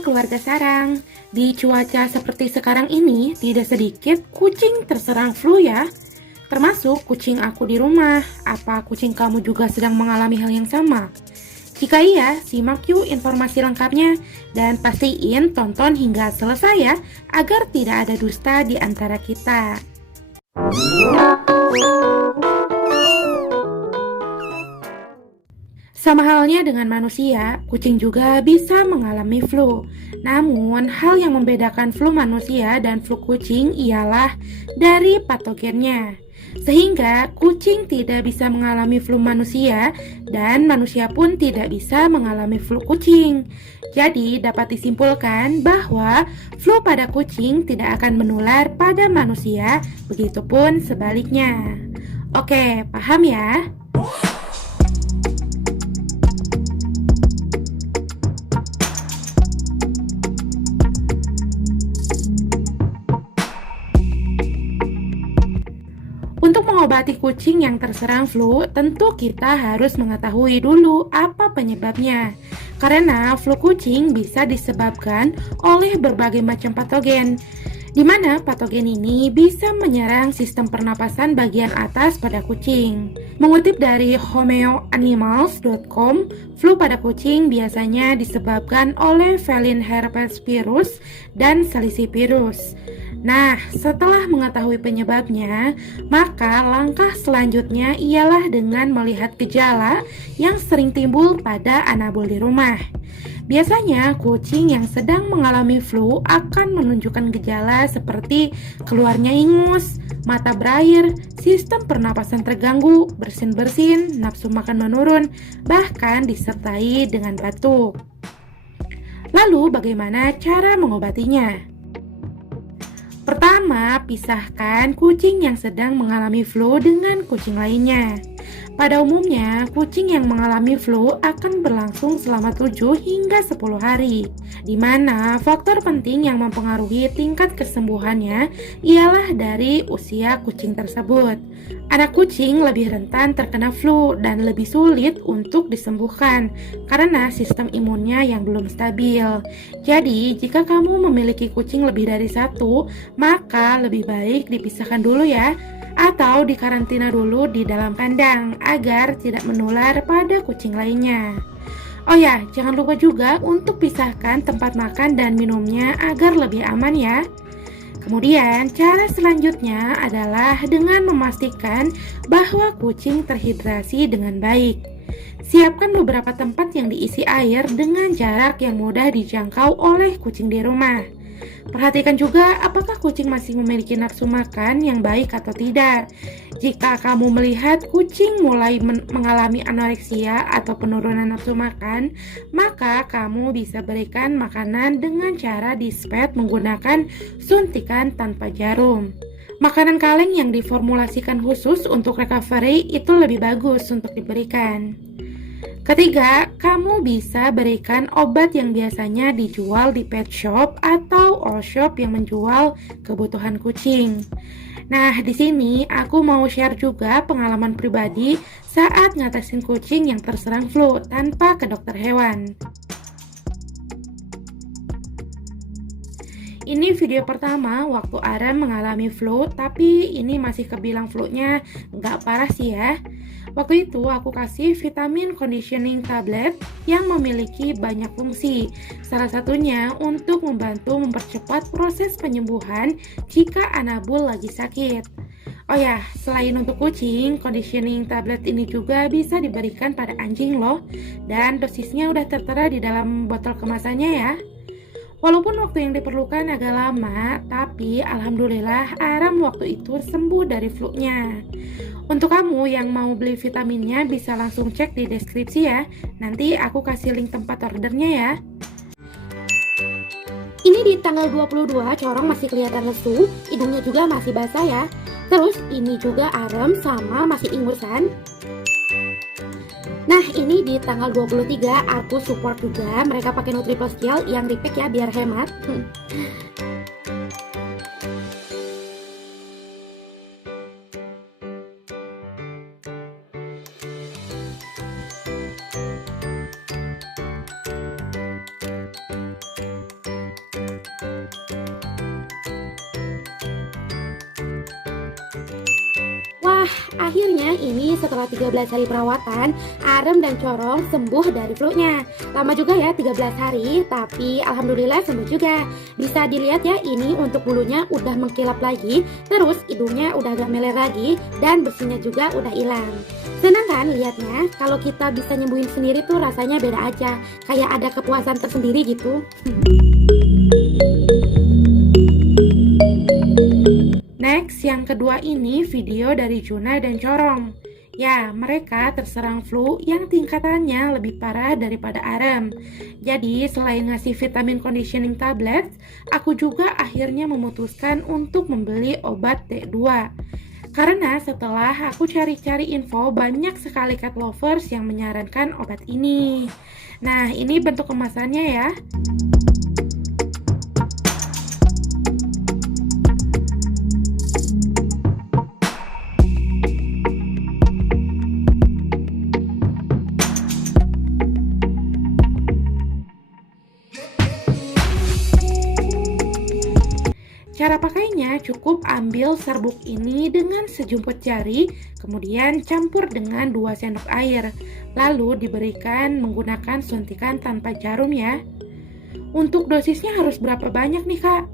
Shalom keluarga sarang. Di cuaca seperti sekarang ini, tidak sedikit kucing terserang flu ya. Termasuk kucing aku di rumah. Apa kucing kamu juga sedang mengalami hal yang sama? Jika iya, simak yuk informasi lengkapnya. Dan pastiin tonton hingga selesai ya, agar tidak ada dusta di antara kita. Sama halnya dengan manusia, kucing juga bisa mengalami flu. Namun, hal yang membedakan flu manusia dan flu kucing ialah dari patogennya. Sehingga kucing tidak bisa mengalami flu manusia dan manusia pun tidak bisa mengalami flu kucing. Jadi, dapat disimpulkan bahwa flu pada kucing tidak akan menular pada manusia, begitupun sebaliknya. Oke, paham ya? Untuk mengobati kucing yang terserang flu, tentu kita harus mengetahui dulu apa penyebabnya. Karena flu kucing bisa disebabkan oleh berbagai macam patogen, di mana patogen ini bisa menyerang sistem pernapasan bagian atas pada kucing. Mengutip dari homeoanimals.com, flu pada kucing biasanya disebabkan oleh feline herpes virus dan salicivirus. Nah, setelah mengetahui penyebabnya, maka langkah selanjutnya ialah dengan melihat gejala yang sering timbul pada anabul di rumah. Biasanya, kucing yang sedang mengalami flu akan menunjukkan gejala seperti keluarnya ingus, mata berair, sistem pernapasan terganggu, bersin-bersin, nafsu makan menurun, bahkan disertai dengan batuk. Lalu, bagaimana cara mengobatinya? Pertama, pisahkan kucing yang sedang mengalami flu dengan kucing lainnya. Pada umumnya, kucing yang mengalami flu akan berlangsung selama 7 hingga 10 hari, di mana faktor penting yang mempengaruhi tingkat kesembuhannya ialah dari usia kucing tersebut. Anak kucing lebih rentan terkena flu dan lebih sulit untuk disembuhkan karena sistem imunnya yang belum stabil. Jadi, jika kamu memiliki kucing lebih dari satu, maka lebih baik dipisahkan dulu ya, atau dikarantina dulu di dalam kandang agar tidak menular pada kucing lainnya. Oh ya, jangan lupa juga untuk pisahkan tempat makan dan minumnya agar lebih aman ya. Kemudian, cara selanjutnya adalah dengan memastikan bahwa kucing terhidrasi dengan baik. Siapkan beberapa tempat yang diisi air dengan jarak yang mudah dijangkau oleh kucing di rumah. Perhatikan juga apakah kucing masih memiliki nafsu makan yang baik atau tidak. Jika kamu melihat kucing mulai mengalami anoreksia atau penurunan nafsu makan, maka kamu bisa berikan makanan dengan cara dispet menggunakan suntikan tanpa jarum. Makanan kaleng yang diformulasikan khusus untuk recovery itu lebih bagus untuk diberikan. Ketiga, kamu bisa berikan obat yang biasanya dijual di pet shop atau all shop yang menjual kebutuhan kucing. Nah, di sini aku mau share juga pengalaman pribadi saat ngatasin kucing yang terserang flu tanpa ke dokter hewan. Ini video pertama waktu Aram mengalami flu, tapi ini masih kebilang flu-nya nggak parah sih ya. Waktu itu aku kasih vitamin conditioning tablet yang memiliki banyak fungsi. Salah satunya untuk membantu mempercepat proses penyembuhan jika anabul lagi sakit. Oh ya, selain untuk kucing, conditioning tablet ini juga bisa diberikan pada anjing loh. Dan dosisnya udah tertera di dalam botol kemasannya ya. Walaupun waktu yang diperlukan agak lama, tapi alhamdulillah Aram waktu itu sembuh dari flu-nya. Untuk kamu yang mau beli vitaminnya bisa langsung cek di deskripsi ya. Nanti aku kasih link tempat ordernya ya. Ini di tanggal 22 corong masih kelihatan lesu, hidungnya juga masih basah ya. Terus ini juga Aram sama masih ingusan. Nah, ini di tanggal 23 aku support juga mereka pakai Nutri Plus Gel yang repack ya biar hemat. Akhirnya ini setelah 13 hari perawatan, Arem dan Corong sembuh dari flu-nya. Lama juga ya 13 hari, tapi alhamdulillah sembuh juga. Bisa dilihat ya, ini untuk bulunya udah mengkilap lagi, terus hidungnya udah agak meler lagi, dan bersinya juga udah hilang. Senang kan lihatnya? Kalau kita bisa nyembuhin sendiri tuh rasanya beda aja, kayak ada kepuasan tersendiri gitu. Next, yang kedua ini video dari Juna dan Corong. Ya, mereka terserang flu yang tingkatannya lebih parah daripada Arem. Jadi, selain ngasih vitamin conditioning tablet, aku juga akhirnya memutuskan untuk membeli obat D2. Karena setelah aku cari-cari info, banyak sekali cat lovers yang menyarankan obat ini. Nah, ini bentuk kemasannya ya. Cara pakainya cukup ambil serbuk ini dengan sejumput jari, kemudian campur dengan 2 sendok air, lalu diberikan menggunakan suntikan tanpa jarum ya. Untuk dosisnya harus berapa banyak nih kak?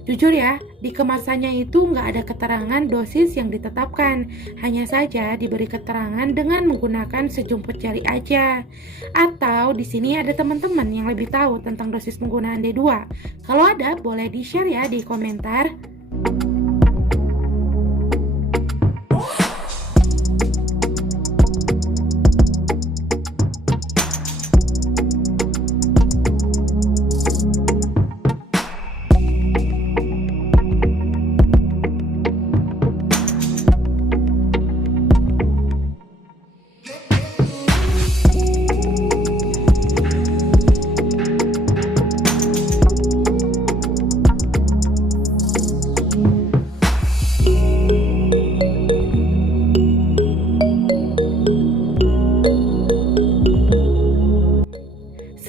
Jujur ya, di kemasannya itu nggak ada keterangan dosis yang ditetapkan, hanya saja diberi keterangan dengan menggunakan sejumput jari aja. Atau di sini ada teman-teman yang lebih tahu tentang dosis penggunaan D2. Kalau ada, boleh di-share ya di komentar.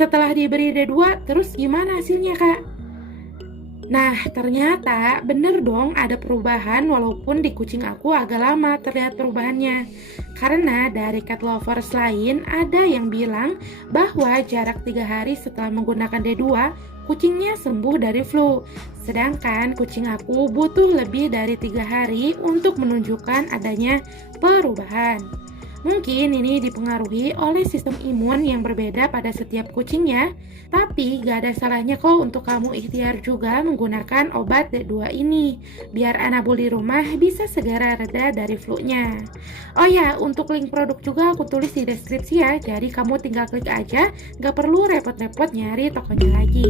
Setelah diberi D2, terus gimana hasilnya kak? Nah, ternyata bener dong ada perubahan walaupun di kucing aku agak lama terlihat perubahannya. Karena dari cat lovers lain ada yang bilang bahwa jarak 3 hari setelah menggunakan D2, kucingnya sembuh dari flu. Sedangkan kucing aku butuh lebih dari 3 hari untuk menunjukkan adanya perubahan. Mungkin ini dipengaruhi oleh sistem imun yang berbeda pada setiap kucingnya, tapi gak ada salahnya kok untuk kamu ikhtiar juga menggunakan obat D2 ini, biar Anabul di rumah bisa segera reda dari flu-nya. Oh ya, untuk link produk juga aku tulis di deskripsi ya, jadi kamu tinggal klik aja, gak perlu repot-repot nyari tokonya lagi.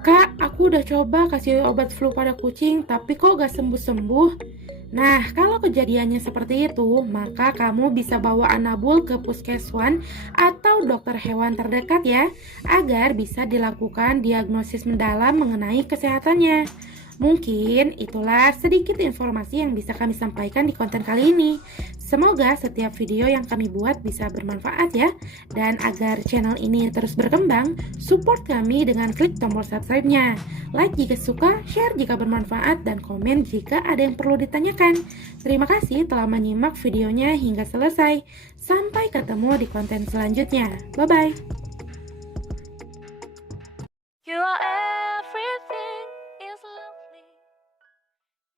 Kak, aku udah coba kasih obat flu pada kucing, tapi kok gak sembuh-sembuh? Nah, kalau kejadiannya seperti itu, maka kamu bisa bawa Anabul ke puskeswan atau dokter hewan terdekat ya, agar bisa dilakukan diagnosis mendalam mengenai kesehatannya. Mungkin itulah sedikit informasi yang bisa kami sampaikan di konten kali ini. Semoga setiap video yang kami buat bisa bermanfaat ya. Dan agar channel ini terus berkembang, support kami dengan klik tombol subscribe-nya. Like jika suka, share jika bermanfaat, dan komen jika ada yang perlu ditanyakan. Terima kasih telah menyimak videonya hingga selesai. Sampai ketemu di konten selanjutnya. Bye-bye.